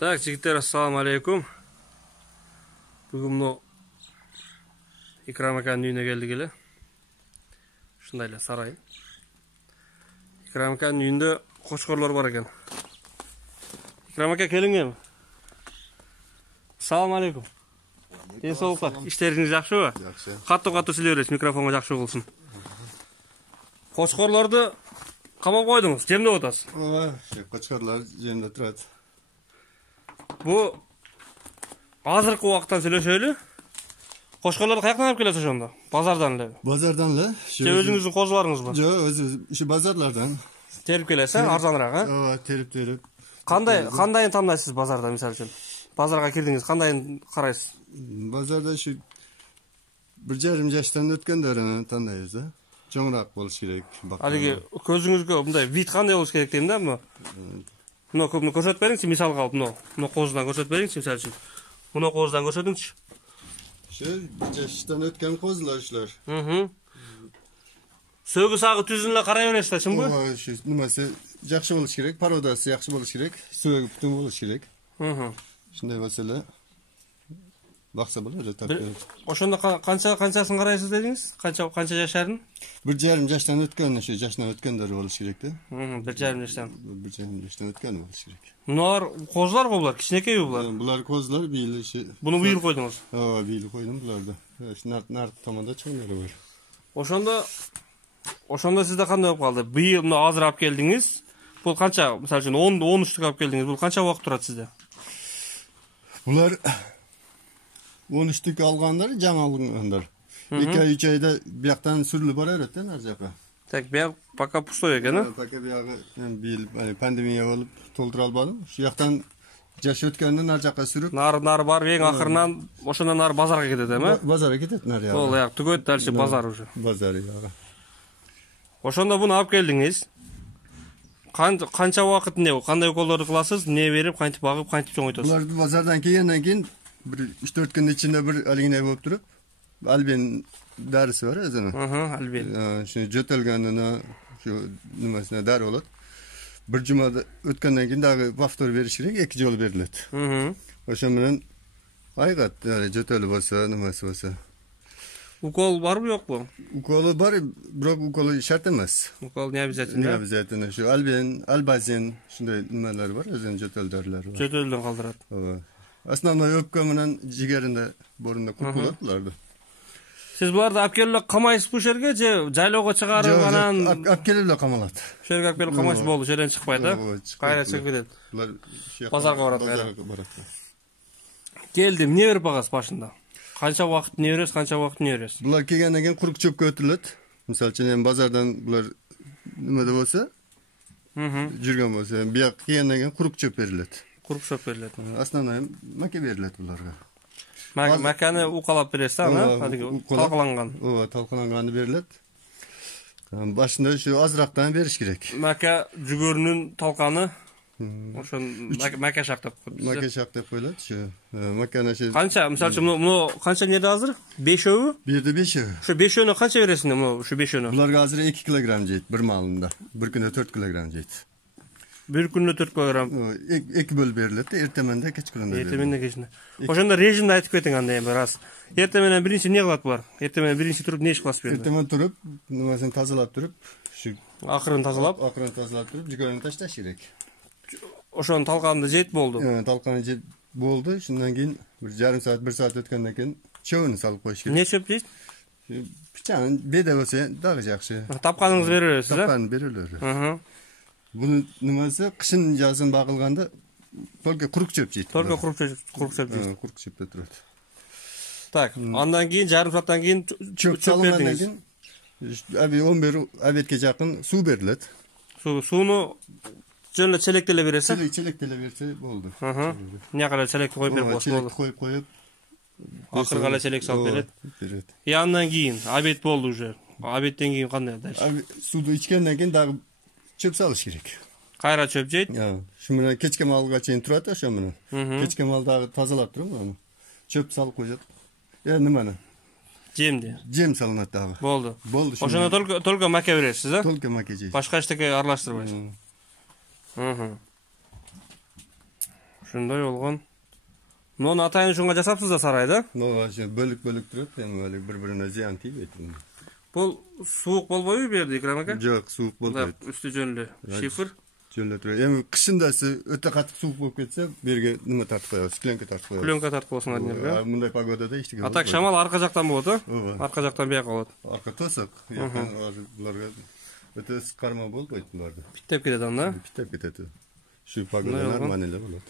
Так, жігіттер, ассаламу алейкум. Бүгін мұны Икрам аканың үйіне келдік еле. Шындайлы сарай. Икрам аканың үйінде қошқорлар бар екен. Икрам ака, келіңген. Ассаламу алейкум. Денсаулықта. Іштеріңіз жақсы ба? Жақсы. Қатты сөйлей бересіз, микрофонға жақсы болсын. Қошқорларды қамап қойдыңыз, жемдеп отырсыз. Қошқорлар жемде тұрады. Бұл азырқы уақыттан сөйлесейлі. Қошқорларды қаяқтан алып келесіз сонда? Базардан ле? Базардан ле? Же өзіңіздің қозыларыңыз ба? Жоқ, өзі базарлардан. Теріп келесіз, арзанырақ, а? Теріп. Қандайын таңдайсыз базарда, мисал үшін? Базарға кірдіңіз, қандайын қарайсыз? Базарда 1,5 жаштан өткендерін таңдайыз да. Жоңырақ болуш керек. Алиги көзіңізге мындай вид қандай болуш керек деймін да? Мұны көпіні көрсетіп беріңізші, мисалға алып, мұны қозыдан көрсетіп беріңізші, мисал үшін. Мұны қозыдан көрсетіңізші. 1 жаштан өткен қозылар үшілер. Сөгі сағы түзінлі қарай өресті, шын бұ? Нұмасы жақшы болуш керек, пародасы жақшы болуш керек, сөгі бүтін болуш керек. Шындай басылы бақса болар, таппен. Ошонда қаншасын қарайсыз дедіңіз? Қанша жашарын? 1,5 жаштан өткен, жашынан өткендер болуш керек де. 1,5 жаштан. 1,5 жаштан өткен болуш керек. Бұлар қозылар ғой бұлар, кішінекей бұлар. Бұлар қозылар, бейлі. Бұны бүйір қойдыңыз? Бейлі қойдым бұларды. Нарты таманда чоңдары бар. Ошонда сізде қандай болып қалды? Бүйір азыр алып келдіңіз. Бұл қанша, мысал үшін 13-тік алып келдіңіз. Бұл қанша уақыт тұрады сізде? Бұлар 13-тік алғандар, жаңа алғандар. 2-3 айда бияқтан сүрілі бар әреттен ар жаққа. Так, бияқ пока пустой екен, а? Пока бияғы пандемия болып толтыра албадым. Шияқтан жаш өткеннен ар жаққа сүріп. Нар бар, ең ақырынан, ошондан нар базарға кетеді, ме? Базарға кетеді, нар яғы. Ол, яғы, түгөйт, дальше базар уже. Базар яғы. Ошонда бұны алып келдіңіз. Қанша уақыт не, қандай уколдарды қыласыз, не беріп, қантип бағып, қантип жоңайтасыз? Бұларды базардан келгеннен кейін 3-4 күн ішінде бір алигіне болып тұрып, альбен дәрісі бар өзінің. Альбен. Жөтелгеніне, нұмасына дәрі болады. Бір жұмада өткеннен кейін дағы повтор беріш керек, 2 жол беріледі. Ошон менен айғат, жөтелі болса, нұмасы болса. Укол бар бу, жок бу? Уколы бар, бирок уколы шарт эмес. Укол не обязательно? Не обязательно. Şu альбен, альбазин, шундай немелер бар, өзүнүн жөтөлдөрлөр бар. Жөтөлдөн калдырат. Ооба. Основной өпкө менен жигеринде борунда куркулат буларды. Сиз буларды алып келип камайсыз бу жерге же жайлоого чыгарып анан алып келип камалат. Şu жерге алып келип камайсыз болду, жерден чыкпайт, а? Кайра чыгып кетет. Булар базарга барат. Келдим, не берип багасыз башында? Қанша уақыт не өресіз, қанша уақыт не өресіз? Бұлар келгеннен кейін құрук чөпке өтіледі. Мысалы үшін базардан бұлар немеде болса, жүрген болса, бияқ келгеннен кейін құрук чөп беріледі. Құрук чөп беріледі. Основной мәке беріледі бұларға. Мәкәні уқалап бересіз, талқыланған? Талқыланғаны беріледі. Башында азырақтан беріш керек. Мәкә жүгерінің талқаны? Мәкә шақтап қойды. Мәкә шақтап қойылады. Қанша, мысал үшін, мұны қанша неде азыр? 5 өу? Берді 5 өу. Şu 5 өуні қанша бересіңде мұны? Şu 5 өуні? Бұларға азыр 2 килограмм жейді бір малында. Bir күнде 4 килограмм жейді. Bir күнде 4 килограмм? 2 бөл беріледі. Ертеменде кечкілінде беріледі. Ертеменде кечкілінде. Ошонда режимді айтып кетің андай раз. Ертеменен бірінші не қылат бұлар? Ертеменен бірінші тұрып не іш қылас берді? Ертемен тұрып, нұмасын тазалап тұрып. Ақырын тазалап? Ақырын тазалап тұрып, жүгерін ташташ керек. Ошон талқанды жейт болды? Талқаны жейт болды. Шындан кейін 1,5 саат, 1 саат өткеннен кейін чөбін салып қойыш керек. Не чөп жейт? Пичағын беде болса, дағы жақшы. Тапқаныңыз берілесіз, а? Тапқанын берілер. Бұны нұмасы қышын жазын бағылғанда только құрук чөп жейт. Только құрук чөп жейт. Құрук чөпте тұрады. Так, андан кейін, жарым сааттан кейін чөп бердіңіз. 11 обедке жақын су беріледі. Суны жөнлі челектеле бересі? Челектеле берсе болды. Не қала челекті қойып беріп осы болды? Челект қойып. Ақыр қала челек салып береді? И андан кейін, обед болды уже. Обедтен кейін қандай дальше? Суды ішкеннен кейін дағы чөп салыш керек. Қайра чөп жейт? Шымына кечке малға чейін тұрады, шымына. Кечке малдағы тазалап тұрым, чөп салып қойып. Ныманы? Жемде? Жем салынады дағы. Болды. Болды. Ошона только мәке бересіз, а? Только мәке жейсіз. Башқа ештеке аралаштырбайсыз. Ушундай болгон. Муну атайын ушунга жасапсыз да сарайды? Бөлүк-бөлүк туруп, эми бири-бирине зыян тийбейт. Бул суук болбойбу бу жерде, Икрам ака? Жок, суук болбойт. Үстү жөн эле шифр. Жөн эле турат. Эми кышындасы өтө катык суук болуп кетсе, берге неме тартып коебуз, пленка тартып коебуз. Пленка тартып коесуң аднерге. Мындай погодада эчтеке. Атак шамал арка жактан болот, арка жактан бияка болот. Арка тосок. Буларга өтө ысык карма болбойт буларды. Питтеп кетет анда. Питтеп кетет. Şu pagada нормально эле болот.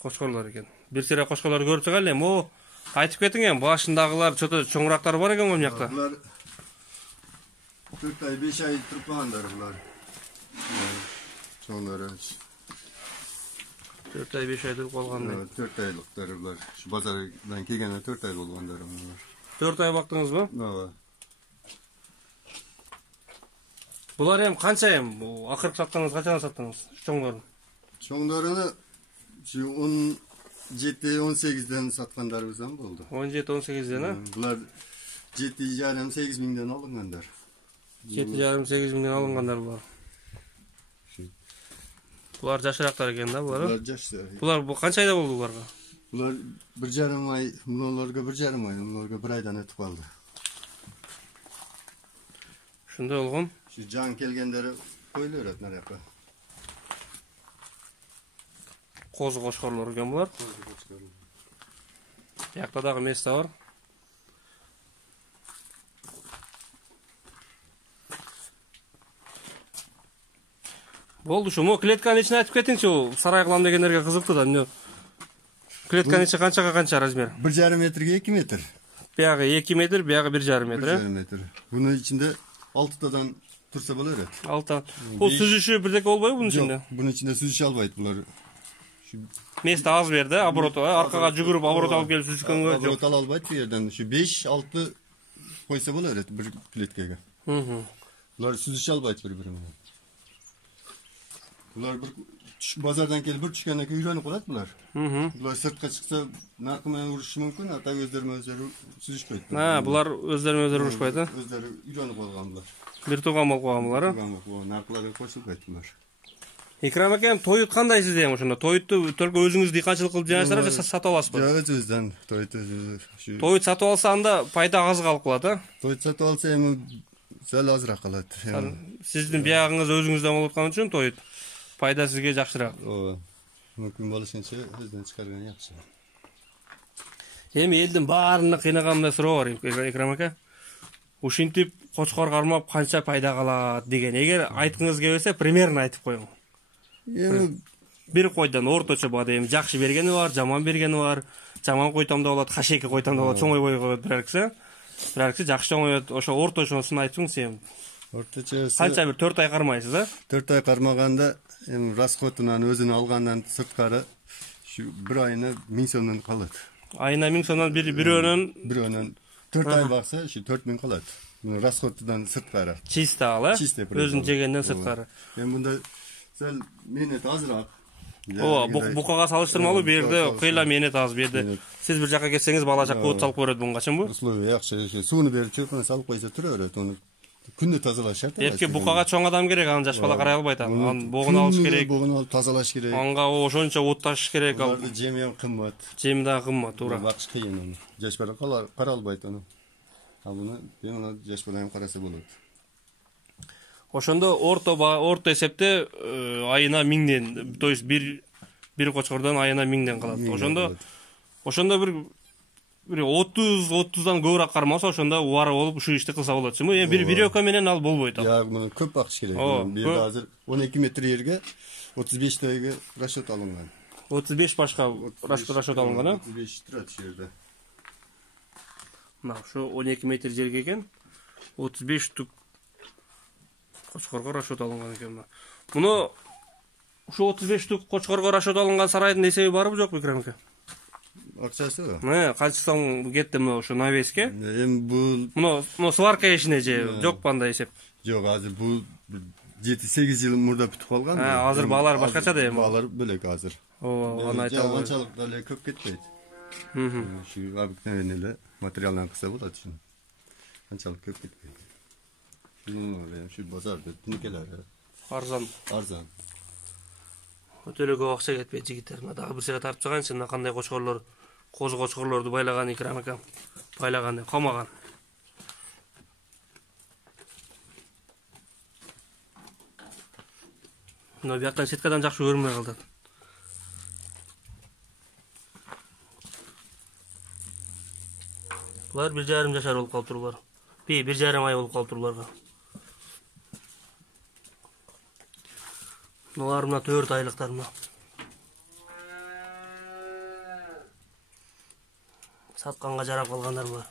Кошкорлор экен. Бир сире кошкорлор көрсөк эле, о айтып кетиң эми, башындагылар чөтө чоңурактар бар экен бул жакта. Булар 4 ай 5 ай туруп калгандар булар. Чоңдары. 4 ай 5 ай туруп калган. 4 айлыктар булар. Şu базардан келгенде 4 ай болгондар булар. 4 ай бактыңызбы? Ооба. Булар эми канча эми акыркы сатканыңыз качан саттыңыз? Чоңдорун. Чоңдорunu 17-18'den satkanlarımızdan buldu. 17-18'den ha? Bunlar 7,5-8 mindən alınganlar. 7,5-8 mindən alınganlar bunlar. Bunlar yaşıraklar eken da bunlar. Bunlar yaşırak. Bunlar bu kaç ayda oldu bunlarga? Bunlar 1,5 ay, bunlarga 1,5 ay, bunlarga 1 aydan ötüp kaldı. Şunda olgun. Şu can kelgenleri koyuluyor etler yapı. Kozu koşkorlar eken bunlar. Yakta dağı mesle var. Болду şu, mo клетканын içine айтып кетиңчи, o сарай кылам дегендерге кызыктуу да. Клетканын içi канчага канча размер? 1,5 metrege 2 metr. Biyagı 2 metr, biyagı 1,5 metr. 1,5 metr. Bunun içinde 6'dan tursa bol öğret. 6'dan. O süzüşü birdek olmuyor bunun içinde? Yok, bunun içinde süzüş albaydı bunlar. Mesle az verdi, abrota, arkaga жүгүрүп abrot alıp gelip süzüşkөнгө жок. Abrot albaydı bu yerden. Şu 5-6 koysa bol öğret bir kletkege. Bunlar süzüş albaydı birbirine. Bunlar bir bazardan gelip bir çıkana yürüyeni kolat bunlar. Bunlar sırtka çıksa narkımaya vuruşu mümkün, hatta özlerime özleri süzüşpeydi. Ha, bunlar özlerime özleri vuruşpaydı. Özleri yürüyeni koygan bunlar. Bir tuğan bol koygan bunlar. Narkıları koşulpaydı bunlar. Ikram akem, toyut kандай sizdeyim oşunda? Toyuttu только özüңüz dıykançılık kılıp жинайсыздар же сатып аласызбы? Жок, өзүбүздөн toyut өзүбүз. Toyut сатып алса анда пайда аз калып калат, а? Toyut сатып алса эми сәл азыраак калат. Сиздин биягыңыз өзүңүздөн болуп аткан үчүн тоyut пайда сизге жакшыраак. Ооба. Мүмкүн болушунча өзүнөн чыгарган жакшы. Эми элдин баарына кыйнаган мындай суроо бар, Икрам ака. Ушинтип кочкор кармап канча пайда калат деген. Эгер айткыңыз келбесе, примерно айтып коюң. Бир койдон орточо баада эми жакшы бергени бар, жаман бергени бар. Жаман койтамда болот, кашеки койтамда болот, чоңой койгон бираркысы. Бираркысы жакшы чоңойот, ошо орточосун айтыңыз эми. Орточосу Канча бир 4 ай кармайсыз, а? 4 ай кармаганда эми расходунан өзүн алгандан сырткары şu 1 ayına 1000 сомдон калат. Айына 1000 сомдон бирөөнөн 4 ай бакса, şu 4000 калат. Муну расходунан сырткары. Чисто ал, а? Өзүн жегенден сырткары. Эми мында сәл менет азыраак. Ооба, букага салыштырмалуу, бу жерде кыйла менет аз, бу жерде. Сиз бир жака кетсеңиз бала жакка от салып көрөт бунгачынбы? Условия жакшы, сууну берип чөпүнө салып койсо тура берет, ону күндө тазалаш шарт. Эрке букага чоң адам керек, анын жаш бала карай албайт, анын богун алыш керек. Богун алып тазалаш керек. Анга ошончо от ташыш керек. Аларды жем кымбат. Жем да кымбат, туура. Бакыш кыйын аны. Жаш бала кара албайт аны. Ал муну эми жаш бала караса болот. Ошондо орто эсепте айына 1000ден, то есть бир кочкордон айына 1000ден калат. Ошондо бир 30-30дан көбүрөөк кармаса, ошондо убара болуп ушул ишти кылса болот. Эми бир экөө менен ал болбойт ал. Я муну көп бакыш керек. Бир азыр 12 метр жерге 35 тайга расчет алынган. 35 башка расчет алынган, а? 35 турат жерде. Мына ушу 12 метр жерге экен 35 штук кочкорго расчет алынган экен. Муну ушу 35 штук кочкорго расчет алынган сарайдын эсеби барбы жокпу, Икрам ака? Акчасы? Канча сом кетти мына ушу навеске? Эми бул муну сварка ишине же жокпу андай эсеп? Жок, азыр бул 7-8 жыл мурда бүтүп калган. Азыр баалар башкача да эми. Баалар бөлөк азыр. Ооба, аны айта албайм. Анчалык деле көп кетпейт. Ушу обыкновенный эле материалдан кылса болот ушуну. Анчалык көп кетпейт. Ушу базарда тинекелери Арзан. Арзан. Өтө эле көп акча кетпейт жигиттер. Мына дагы бир сыйга тартып чыгайынчы, мына кандай кочкорлор, козу кочкорлорду байлаган Икрам акам. Байлаган, камаган. Мына бияктан сеткадан жакшы көрүнбөй калды. Булар 1,5 жашар болуп калыптырлар. 1,5 ай болуп калыптырларга. Булар мына 4 айлыктар мына. Сатканга жарап калгандар булар.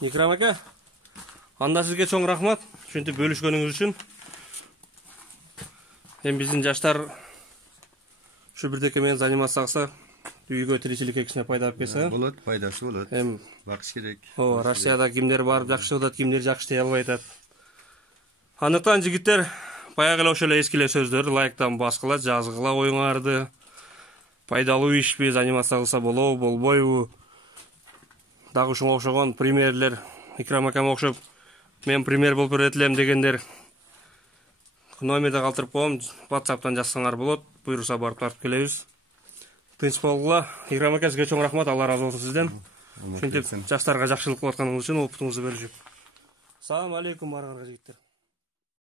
Икрам ака, анда сизге чоң рахмат, ушинтип бөлүшкөнүңүз үчүн. Эми биздин жаштар ушу бирдеке менен заниматься кылса, үйгө тиричиликке кичине пайда алып келсе, болот, пайдасы болот. Эми Бакыш керек. Ооба, Россияда кимдер барып жакшы атат, кимдер жакшы иштей албай атат. Андыктан жигиттер, баягы эле ошол эле эскиле сөздөр лайктан баскыла, жазгыла оюңарды. Пайдалуу ишпи, занимация кылса болобу, болбойбу? Дагы ушуга окшогон примерлер, Икрам акама окшоп, мен пример болуп берет элем дегендер номерди калтырып коем, WhatsApp'тан жазсаңар болот. Буйруса барып тартып келебиз. Тынч болгула. Икрам ака, сизге чоң рахмат, Алла разы болсун сизден. Ушинтип жаштарга жакшылык кылып атканыңыз үчүн опытуңузду бөлүшүп. Салам алейкум барыңарга жигиттер.